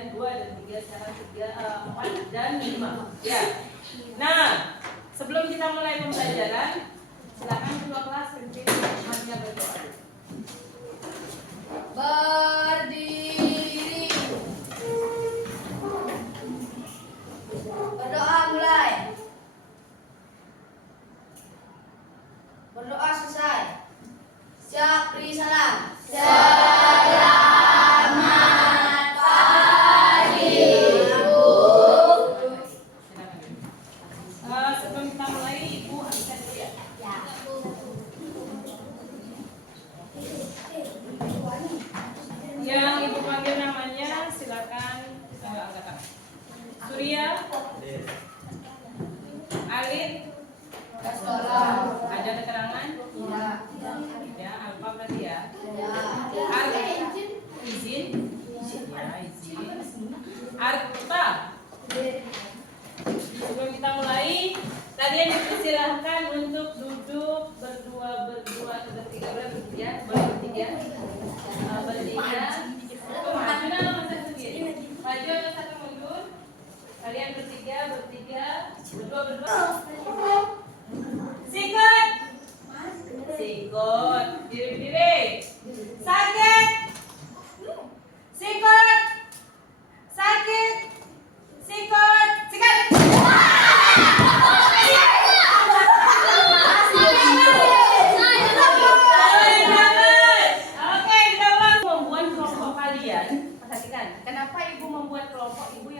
kalian 2 dan 3, sekarang 4 dan 5. Ya. Nah, sebelum kita mulai pembelajaran, silakan ketua kelas pimpin semuanya berdoa. Berdiri. Berdoa mulai. Berdoa selesai. Siap, beri salam. Selamat pagi, Bu. Sebelum kita mulai, Ibu absen dulu ya. Yang Ibu panggil namanya silakan angkat tangan. Surya, Alif, ada keterangan? Ya, Alfa berarti ya. Alif, izin. Ya, izin. Arta. Sebelum kita mulai, kalian dipersilahkan untuk duduk berdua atau bertiga, bertiga. Maju masa sendiri. Maju atau satu mundur. Kalian bertiga, berdua. Sikut. Diri. Sakit. Sikut. Sakit. Sikut. Sikat. Oke, kita ulang. Membuat kelompok kalian. Perhatikan, kenapa ibu membuat kelompok? Ibu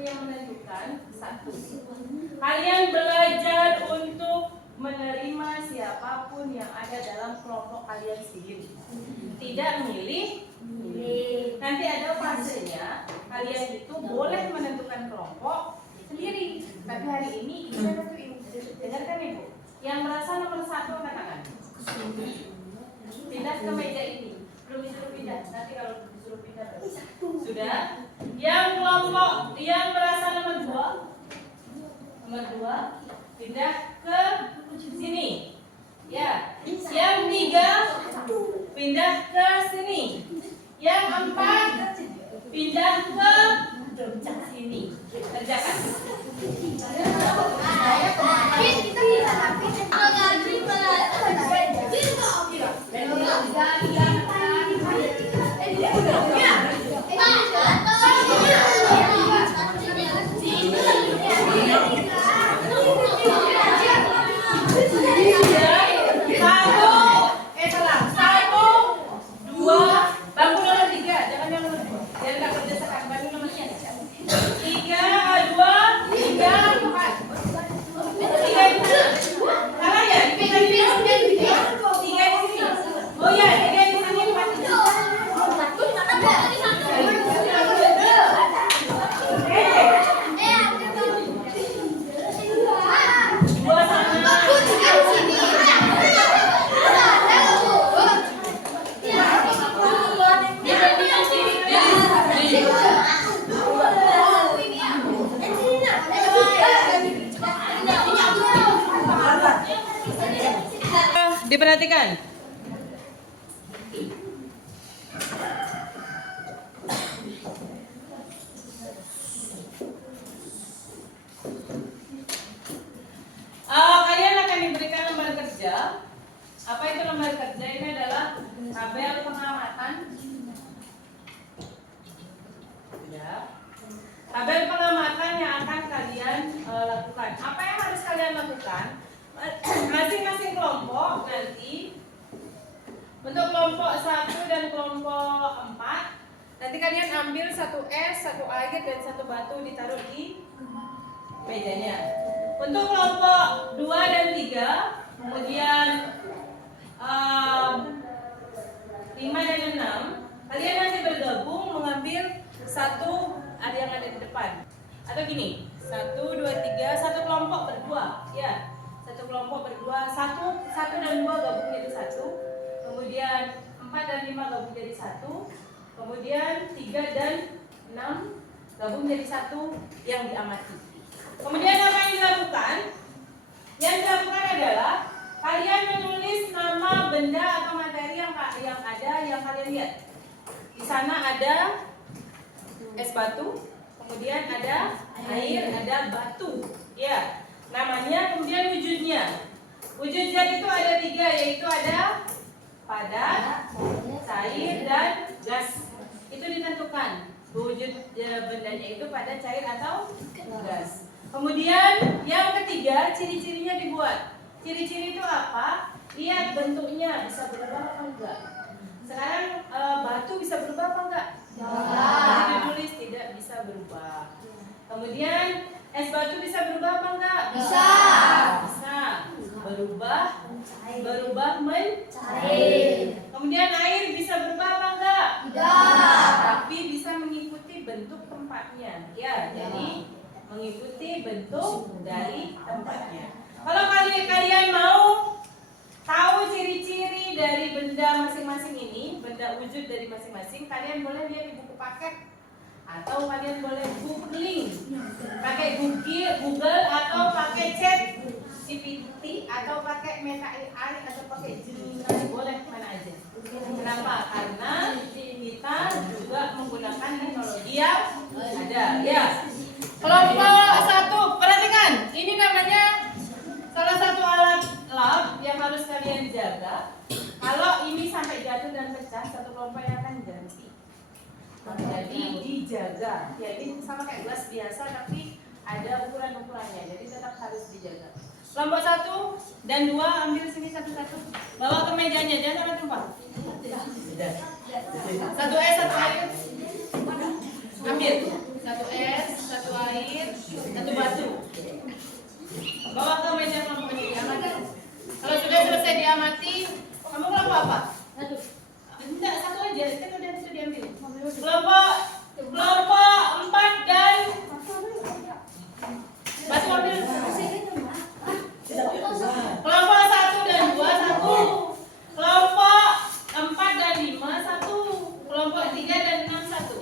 yang menentukan satu. Kalian belajar untuk menerima siapapun yang ada dalam kelompok kalian sendiri. Tidak milih. Nanti ada fasenya kalian itu boleh menentukan kelompok sendiri. Tapi hari ini ibu tentuin. Dengarkan ibu. Yang merasa nomor 1 angkat tangan. Pindah ke meja ini. Belum disuruh pindah. Nanti kalau disuruh pindah sudah. Yang kelompok yang merasa nomor 2 pindah ke sini. Ya. Yang 3 pindah ke sini. Yang 4 pindah ke sini. Kerjakan. Diperhatikan. Kalian akan diberikan lembar kerja. Apa itu lembar kerja? Ini adalah tabel pengamatan. Ya. Tabel pengamatan yang akan kalian lakukan. Apa yang harus kalian lakukan? Masing-masing kelompok nanti untuk kelompok 1 dan kelompok 4 nanti kalian ambil 1 es, 1 air dan 1 batu ditaruh di mejanya. Untuk kelompok 2 dan 3 kemudian 5 dan 6 kalian nanti bergabung mengambil 1 ada yang ada di depan. Atau gini, 1, 2, 3 1 kelompok berdua ya. 1 kelompok berdua, 1 dan 2 gabung jadi 1. Kemudian 4 dan 5 gabung jadi 1. Kemudian 3 dan 6 gabung jadi 1 yang diamati. Kemudian apa yang dilakukan? Yang dilakukan adalah kalian menulis nama benda atau materi yang ada yang kalian lihat. Di sana ada es batu, kemudian ada air, ada batu. Ya, namanya kemudian wujudnya. Wujud zat itu ada 3, yaitu ada padat, cair, dan gas. Itu ditentukan wujud bendanya itu padat, cair, atau gas. Kemudian yang ketiga, ciri-cirinya dibuat. Ciri-ciri itu apa? Lihat bentuknya, bisa berubah apa enggak? Sekarang batu bisa berubah apa enggak? Jadi ditulis tidak bisa berubah. Kemudian es batu bisa berubah apa enggak? Bisa. Bisa. Berubah mencair. Kemudian air bisa berubah apa enggak? Tidak. Tapi bisa mengikuti bentuk tempatnya. Ya, jadi mengikuti bentuk dari tempatnya. Kalau kalian mau tahu ciri-ciri dari benda masing-masing ini, benda wujud dari masing-masing, kalian boleh lihat di buku paket atau kalian boleh googling, pakai Google atau pakai chat GPT atau pakai Meta AI atau pakai Gemini, boleh mana aja. Kenapa? Karena kita juga menggunakan teknologi yang ada. Ya. Kelompok 1, perhatikan. Ini namanya salah satu alat lab yang harus kalian jaga. Kalau ini sampai jatuh dan pecah, satu kelompok yang akan ganti. Jadi dijaga. Ya, ini sama kayak gelas biasa tapi ada ukuran-ukurannya. Jadi tetap harus dijaga. Kelompok 1 dan 2 ambil sini satu-satu. Bawa ke mejanya, jangan sampai tumpah. 1 es, 1 air. Ambil. 1 es, 1 air, 1 batu. Bawa ke meja kelompoknya, diamati. Kalau sudah selesai diamati, kamu kelompok apa? Enggak, 1 aja, kan udah bisa diambil. Kelompok 4 dan batu ambil. Kelompok 1 dan 2, 1. Kelompok 4 dan 5, 1. Kelompok 3 dan 6, 1.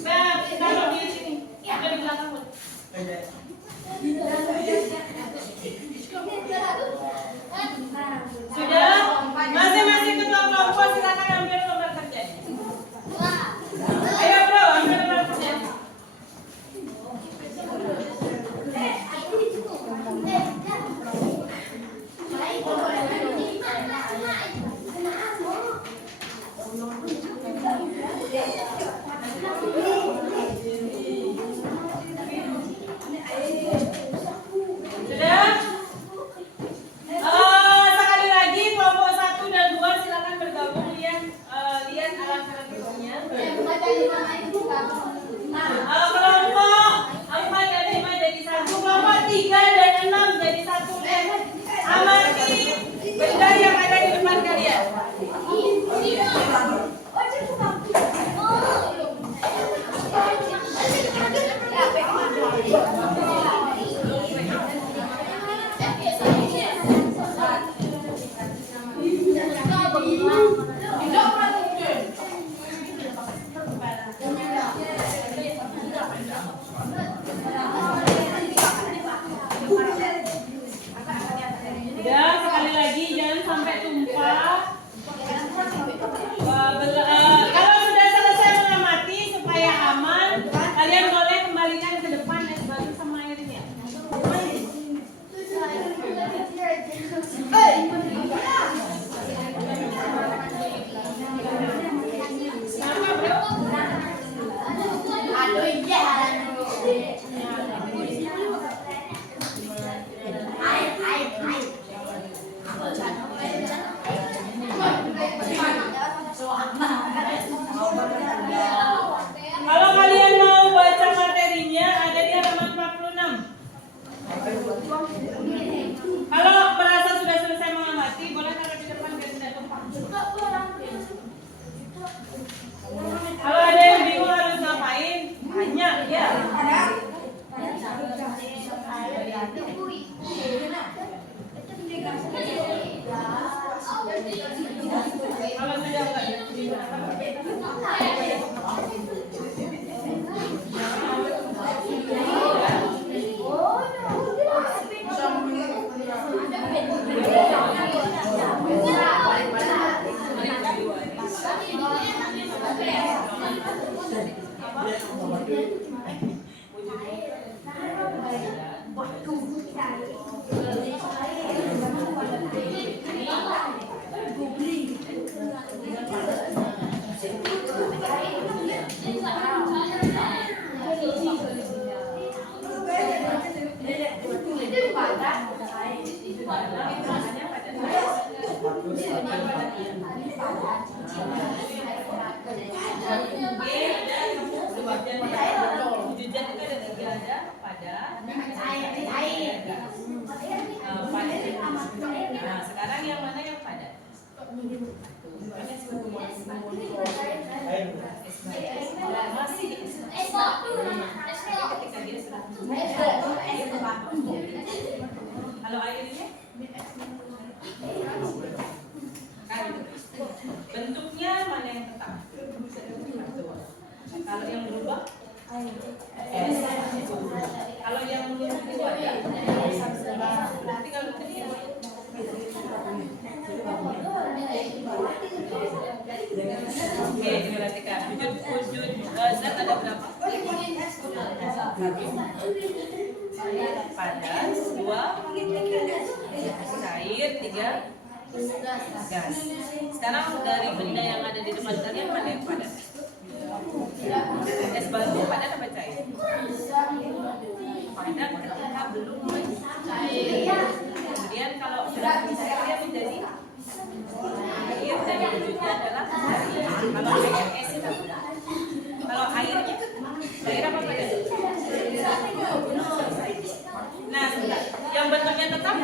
Nah, taruh di sini. Ada di belakang. Sudah? Masing-masing ketua kelompok silakan ambil lembar kerjanya. Ayo bro, ambil lembar kerjanya. Sudah? Sekali lagi kelompok 1 dan 2 silakan bergabung, lihat alat-alat berikutnya. Kelompok 4 dan 5 jadi 1, kelompok 3 dan 6 jadi 1. Amati benda yang ada di depan kalian. Udah, sekali lagi jangan sampai tumpah. Kalau sudah selesai mengamati supaya aman, kalian boleh kembalikan ke depan es batu sama airnya. Kenapa bro? Aduh iya. Air. Nah, sekarang yang mana yang padat? Kalau airnya? Bentuknya mana yang tetap? Kalau yang berubah? S. Kalau yang itu ada? Berarti kalau ini oke, diperhatikan. Wujud zat ada berapa? Padat, 2 cair, 3 gas. Sekarang dari benda yang ada di depan kalian mana yang padat? Es batu padat apa cair? Padat ketika belum mencair. Kemudian kalau sudah mencair dia menjadi air dan wujudnya adalah air. Kalau air es itu, kalau airnya cair apa padat? Nah, yang bentuknya tetap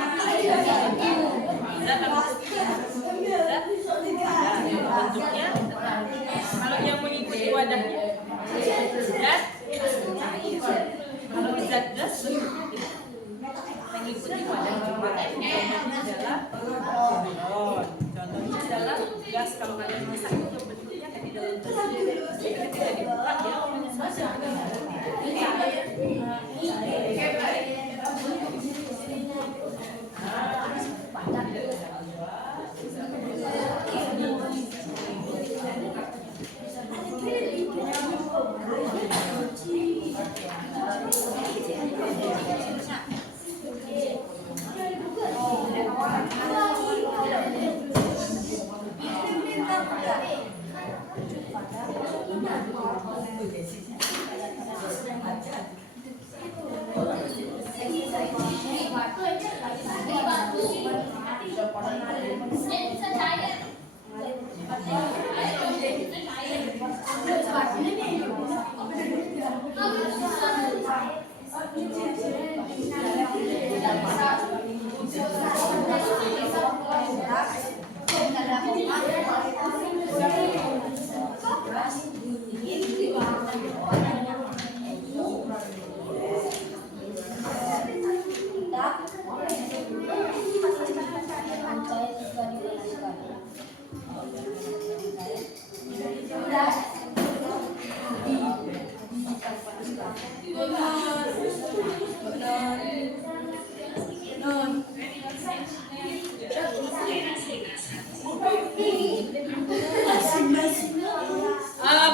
zat apa? Zat bentuknya tetap. Kalau yang mengikuti wadahnya zat cair. Kalau zat gas mengikuti wadah juga adalah balon. Contohnya adalah gas. Kalau kalian masak itu bentuknya kayak di dalam gas. Ketika dibuka dia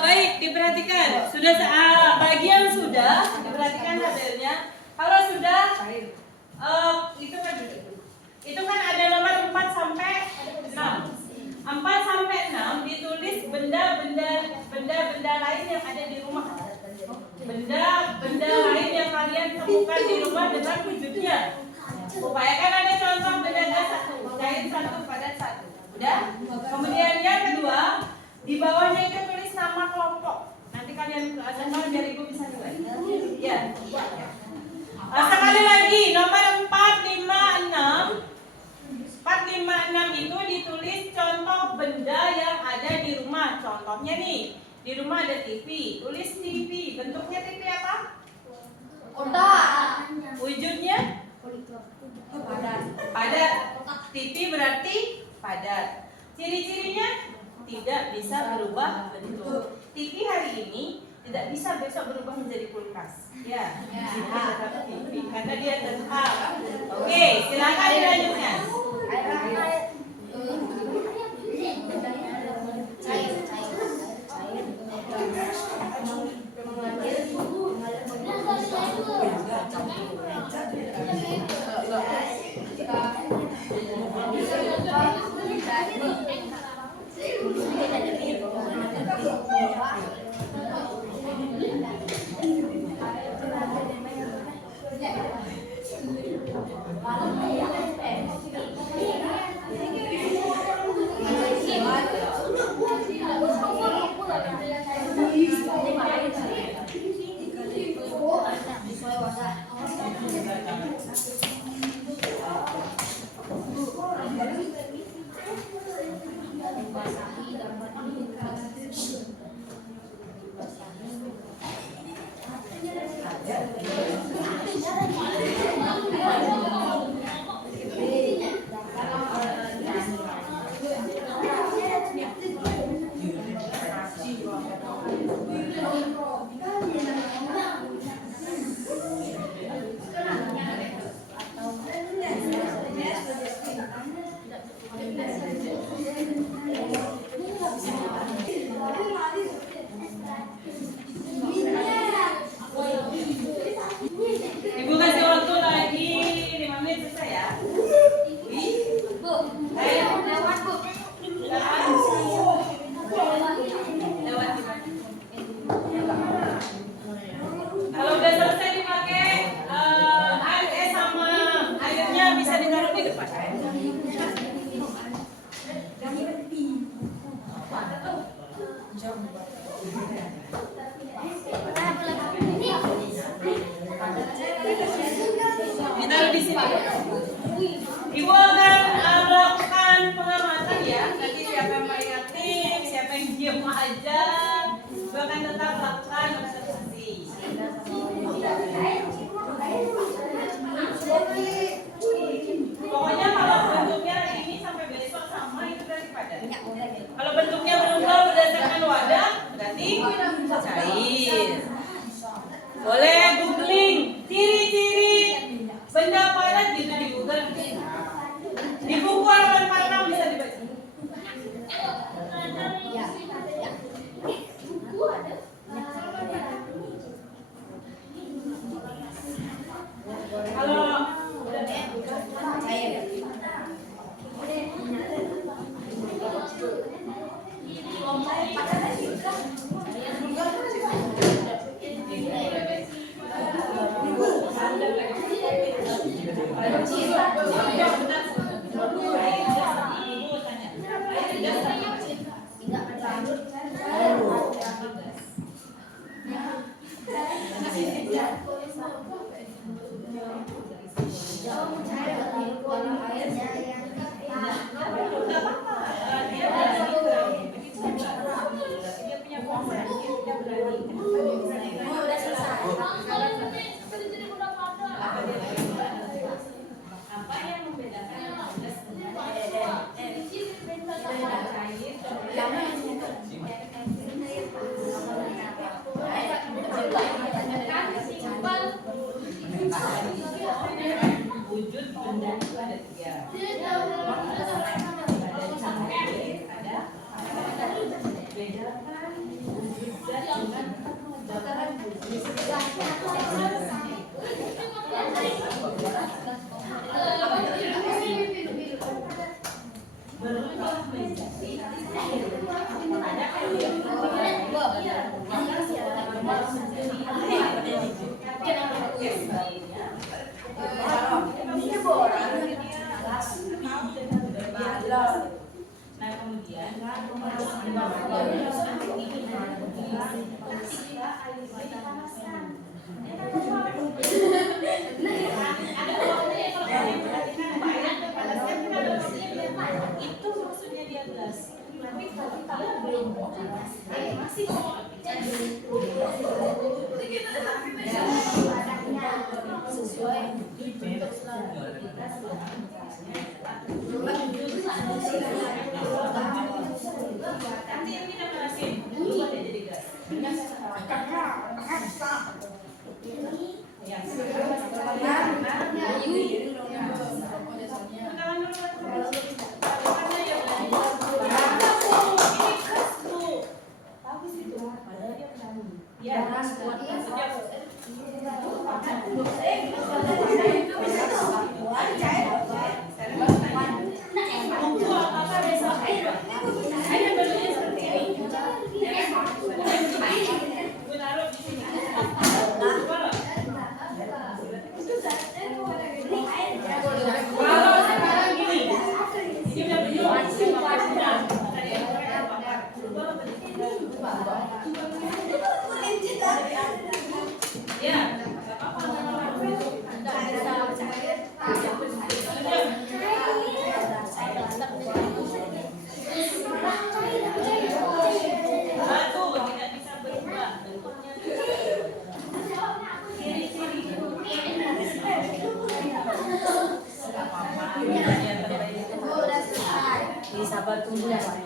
baik, diperhatikan. Sudah bagi yang sudah diperhatikan hasilnya. Kalau sudah itu kan ada nomor 4 sampai 6. 4 sampai 6 ditulis benda-benda lain yang ada di rumah. Benda-benda lain yang kalian temukan di rumah dengan wujudnya. Upayakan ada contoh benda gas 1, cair 1, padat 1. Udah? Kemudian yang kedua, di bawahnya itu tulis nama kelompok. Nanti kalian azankan biar ibu bisa nilai. Ya. Sekali lagi, nomor 4, 5, 6. 4, 5, 6 itu ditulis contoh benda yang ada di rumah. Contohnya nih, di rumah ada TV. Tulis TV. Bentuknya TV apa? Kotak. Wujudnya? Padat. TV berarti padat. Ciri-cirinya tidak bisa berubah bentuk. TV hari ini tidak bisa besok berubah menjadi kulkas. Ya, tetap TV karena dia tetap. Oke, silakan dilanjutkan. Ibu kasih waktu lagi 5 menit selesai ya. Bu, lewat Bu. Lewat gimana? Kalau udah selesai dipakai air sama airnya bisa ditaruh di depan. Ditaruh di sini. Ibu akan melakukan pengamatan ya. Nanti siapa yang paling aktif, siapa yang diam aja, ibu akan tetap lakukan observasi. Pokoknya kalau bentuknya ini sampai besok sama itu berarti padat. Kalau bentuknya berubah berdasarkan wadah, berarti cair. Boleh googling ciri-ciri benda padat gitu di Google. Di buku halaman 46 bisa dibaca. Kalau apa yang membedakan wujud benda itu ada 3. Ada cair, ada bedakan wujud zat dengan bedakan berubah menjadi nah kemudian itu maksudnya dia gas. Tapi kalau dia belum masih sesuai bentuk nanti yang kita jelasin berubah jadi gas. Ya. Ya. Satu, tidak bisa berubah bentuknya. Ciri-ciri. Sabar tunggu ya Pak.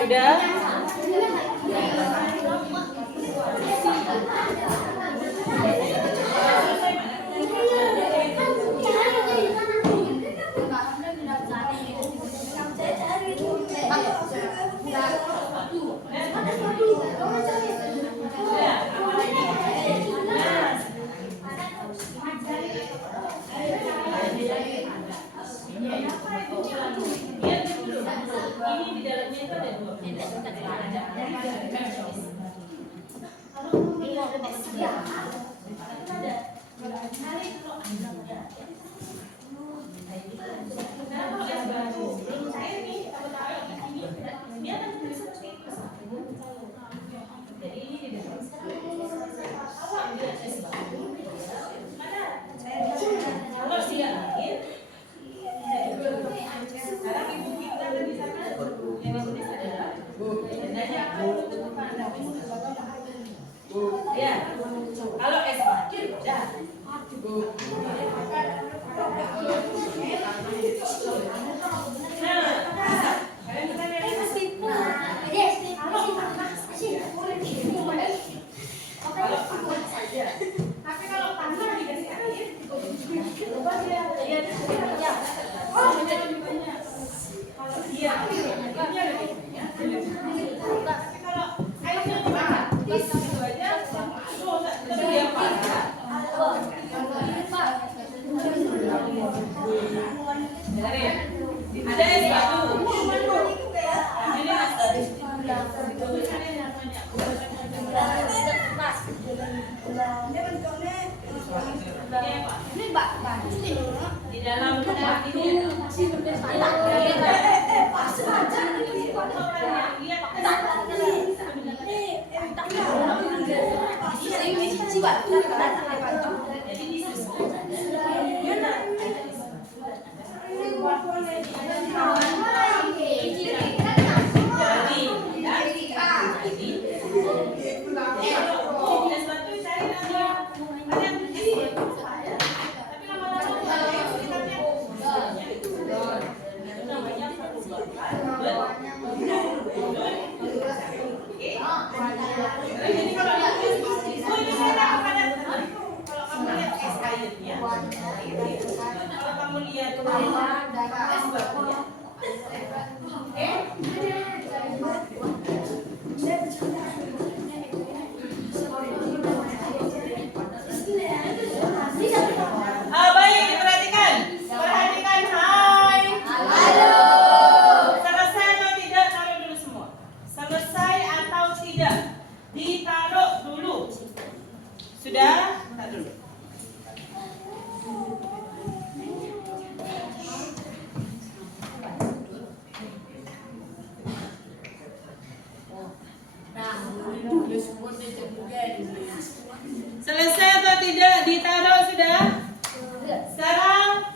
Sudah? Ini di dalamnya itu ada dua. Jadi ini di dalam. Kalau tidak air, sekarang ibu kita di sana yang bagus adalah tandanya apa untuk Anda? Ya, kalau es batu udah. Tapi kalau tanah dikasih air, iya, tapi kalau airnya banyak, itu aja, lebih apa? Ada es batu. Ini di dalam tempat ini kalau kamu lihat baik, perhatikan, hai. Halo. Selesai atau tidak, taruh dulu semua. Selesai atau tidak, ditaruh dulu. Sudah, taruh dulu. Selesai atau tidak, ditaruh sudah? Sekarang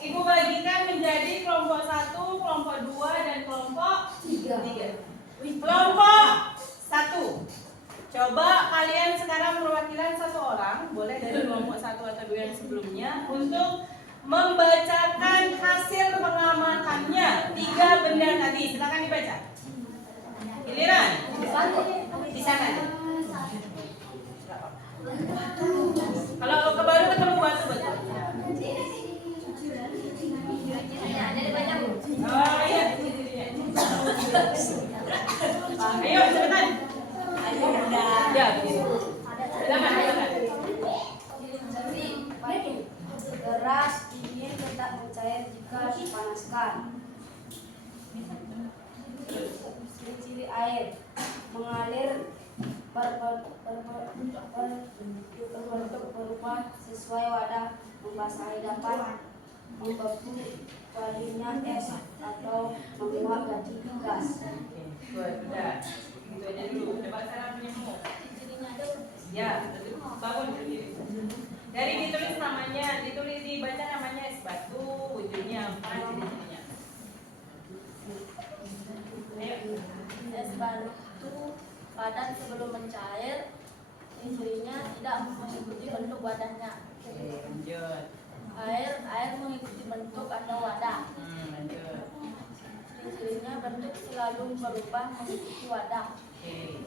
ibu bagikan menjadi kelompok 1, kelompok 2, dan kelompok 3. Kelompok 1. Coba kalian sekarang perwakilan satu orang, boleh dari kelompok 1 atau 2 yang sebelumnya, untuk membacakan hasil pengamatannya 3 benda tadi. Silakan dibaca. Giliran di sana. Kalau baru ketemu batu betul. Oh iya. Ayo cepetan. Ya, silakan. Beras dingin tetap mencair jika dipanaskan. Ciri-ciri air mengalir berbentuk berupa sesuai wadah, membasahi dapat, membeku, wadinya es atau menguap jadi gas. Udah. Itu aja dulu. Coba sekarang punyamu. Ya, bangun berdiri. Dari ditulis namanya, dibaca namanya es batu, wujudnya apa ciri-cirinya? Ayo. Es batu padat sebelum mencair, cirinya tidak mengikuti bentuk wadahnya. Oke, lanjut. Air mengikuti bentuk atau wadah. Lanjut. Cirinya bentuk selalu berubah mengikuti wadah. Oke.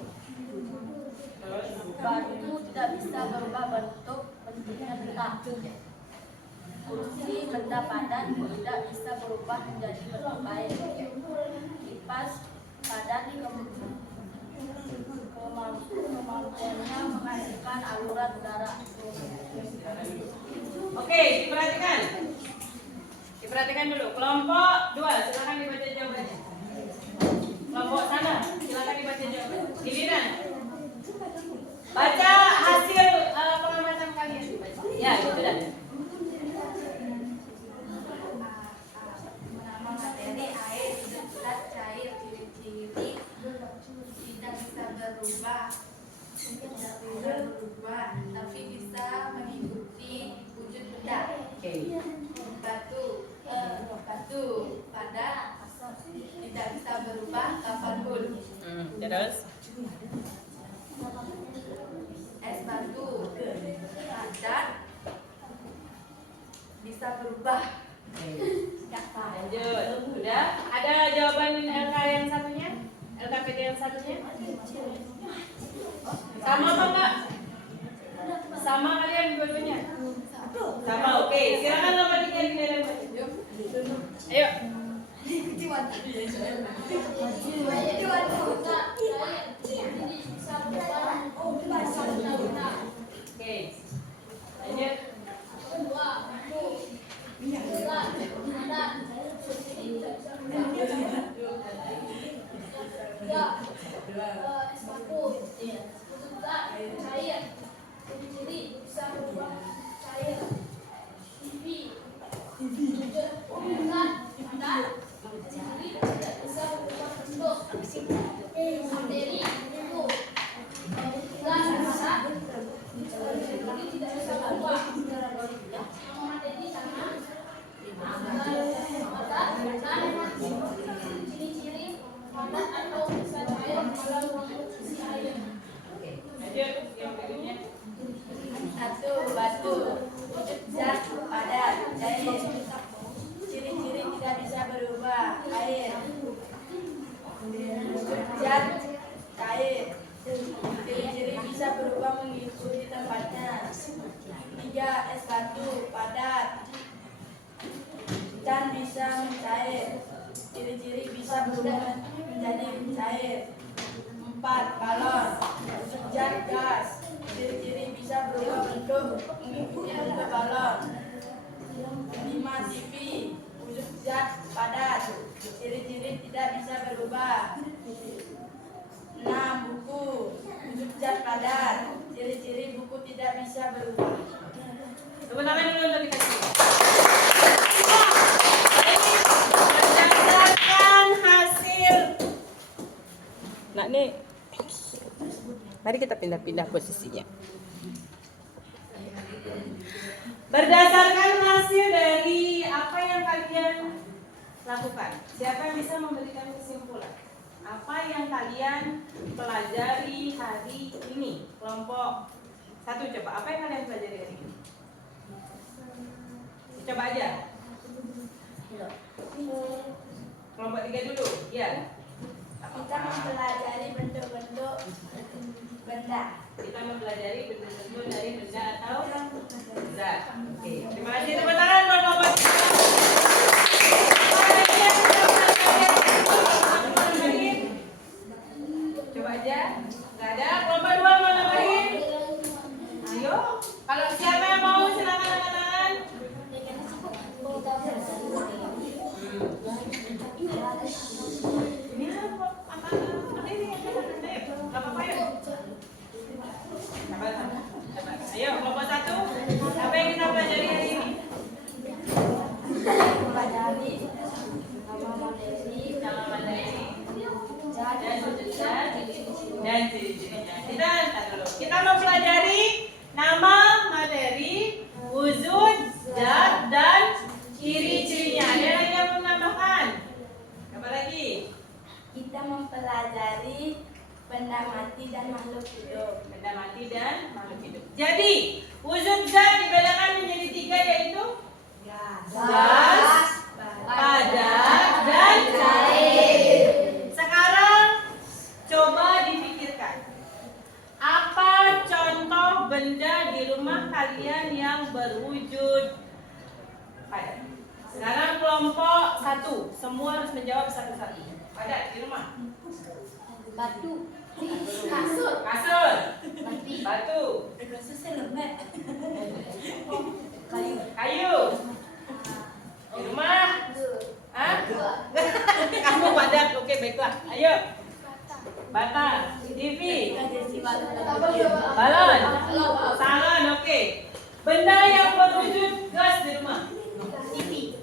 Terus Batu tidak bisa berubah bentuk, bentuknya tetap. Kursi benda padat tidak bisa berubah menjadi bentuk air. Kipas padat kemampuannya menghasilkan aluran udara. Oke, diperhatikan. Diperhatikan dulu. Kelompok 2, silakan dibaca jawabannya. Kelompok sana, silakan dibaca jawabannya. Giliran. Baca hasil pengamatan kalian. Ya, itu dah. Nama materi air berat cair, ciri-ciri tidak bisa berubah, tapi bisa mengikuti wujud benda. Oke. Batu padat tidak bisa berubah kapanpun. Terus Es batu padat bisa berubah. lanjut. Sudah? Ada jawaban LK yang satunya? LKPT yang satunya? Sama apa enggak? Sama kalian dua-duanya? Sama, oke. Silakan nomor 3 di dalam. Ayo. Oke. Lanjut. Lanjut yang berikutnya. Satu, batu wujud zat padat cair, ciri-ciri tidak bisa berubah. Air wujud zat cair, ciri-ciri bisa berubah mengikuti tempatnya. 3, es batu padat dan bisa mencair, ciri-ciri bisa berubah menjadi cair. 4, balon wujud zat gas, ciri-ciri bisa berubah bentuk mengikuti bentuk balon. 5, TV wujud zat padat, ciri-ciri tidak bisa berubah. 6, buku wujud zat padat, ciri-ciri buku tidak bisa berubah. Tepuk tangan dulu untuk dikasih. Berdasarkan hasil. Nah, nih. Mari kita pindah-pindah posisinya. Berdasarkan hasil dari apa yang kalian lakukan, siapa yang bisa memberikan kesimpulan? Apa yang kalian pelajari hari ini? Kelompok 1 coba. Apa yang kalian pelajari hari ini? Coba aja. Kelompok 3 dulu. Ya. Kita mempelajari bentuk-bentuk benda. Kita mempelajari bentuk-bentuk dari benda atau zat. Oke. Terima kasih. Tepuk tangan buat kelompok 3. Coba aja. Nggak ada. Kelompok 2 mau nambahin? Ayo. Kalau siapa yang mau silakan angkat tangan. Ini apa? Ayo, kelompok 1. Apa yang kita pelajari hari ini? Mempelajari nama materi Nama materi zat dan dan ciri-cirinya. Kita mempelajari nama, materi, wujud, zat, dan ciri-cirinya. Ada lagi yang mau menambahkan? Apa lagi? Kita mempelajari benda mati dan makhluk hidup. Benda mati dan makhluk hidup. Jadi, wujud zat dibedakan menjadi 3, yaitu gas, padat, dan cair. Sekarang coba dipikirkan. Apa contoh benda di rumah kalian yang berwujud padat? Sekarang kelompok 1, semua harus menjawab satu-satu. Padat di rumah. Batu. Kasur. Batu. Kayu. Di rumah. Hah? Kamu padat. Oke, baiklah. Ayo. Bata. TV. Balon. Salon. Oke. Benda yang berwujud gas di rumah. TV.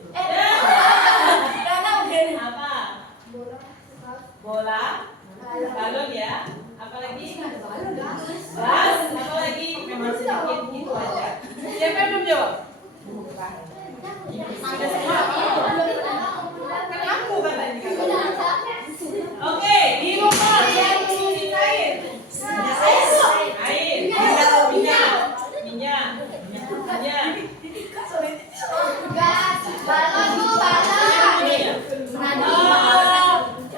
Apa? Bola. Balon ya. Apa lagi? Gas. Apa lagi? Memang sedikit gitu aja. Siapa yang belum jawab? Sudah semua. Kan aku katanya. Oke, di rumah yang berwujud air. Air. Minyak.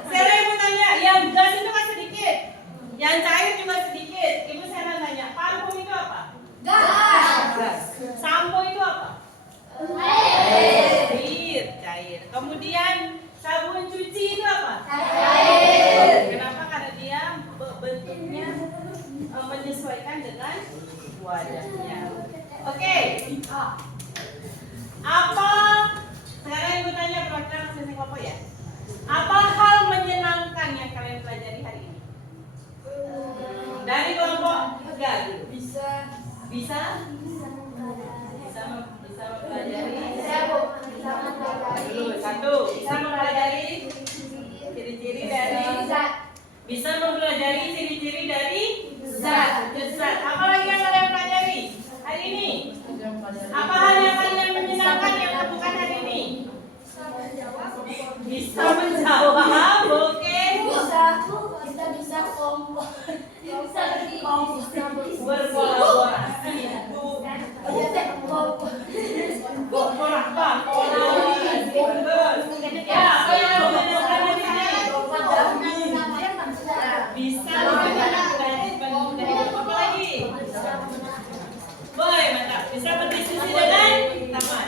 Saya ibu tanya, yang gas itu kan sedikit, yang cair juga sedikit. Ibu saya tanya, parfum itu apa? Gas. Sampo itu apa? Air, cair. Kemudian sabun cuci itu apa? Cair. Kenapa? Karena dia bentuknya menyesuaikan dengan wadahnya. Oke. Apa? Sekarang ibu tanya perwakilan masing-masing kelompok ya. Apa hal menyenangkan yang kalian pelajari hari ini? Dari kelompok 3 bisa mempelajari. Satu, bisa mempelajari ciri-ciri dari zat. Bisa mempelajari ciri-ciri dari zat. Apa lagi yang kalian pelajari hari ini? Apa hal yang kalian menyenangkan yang lakukan hari ini? Bisa menjawab, oke. Berkolaborasi. Ya, apa yang menyenangkan hari ini? Bisa membedakan kehidupan apa lagi? Boleh, mantap. Bisa berdiskusi dengan teman.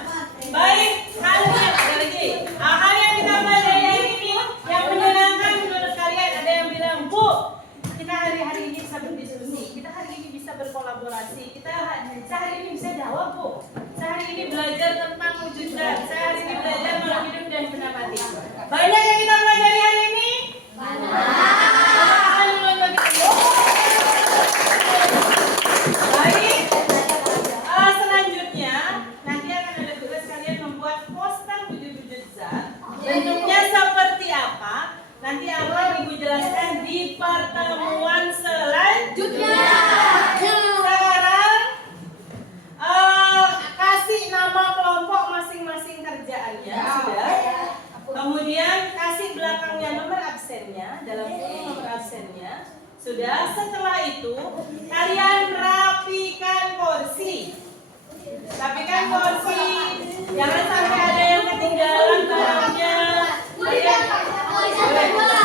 Baik, hal yang ada lagi. Hal yang kita pelajari hari ini yang menyenangkan menurut kalian. Ada yang bilang, Bu, kita hari ini bisa berdiskusi. Kita hari ini bisa berkolaborasi. Kita hari ini bisa jawab, Bu. Saya hari ini belajar tentang wujud zat. Saya hari ini belajar makhluk hidup dan benda mati. Banyak yang kita pelajari hari ini? Baik. Selanjutnya nanti akan ada tugas kalian membuat poster wujud-wujud zat. Bentuknya seperti apa? Nanti akan ibu jelaskan di pertemuan selanjutnya. Sekarang kasih nama kelompok masing-masing kerjaannya sudah. Kemudian kasih belakangnya nomor absennya dalam kurung nomor absennya. Sudah. Setelah itu kalian rapikan kursi. Rapikan kursi. Jangan sampai ada yang ketinggalan barangnya. Kalian boleh.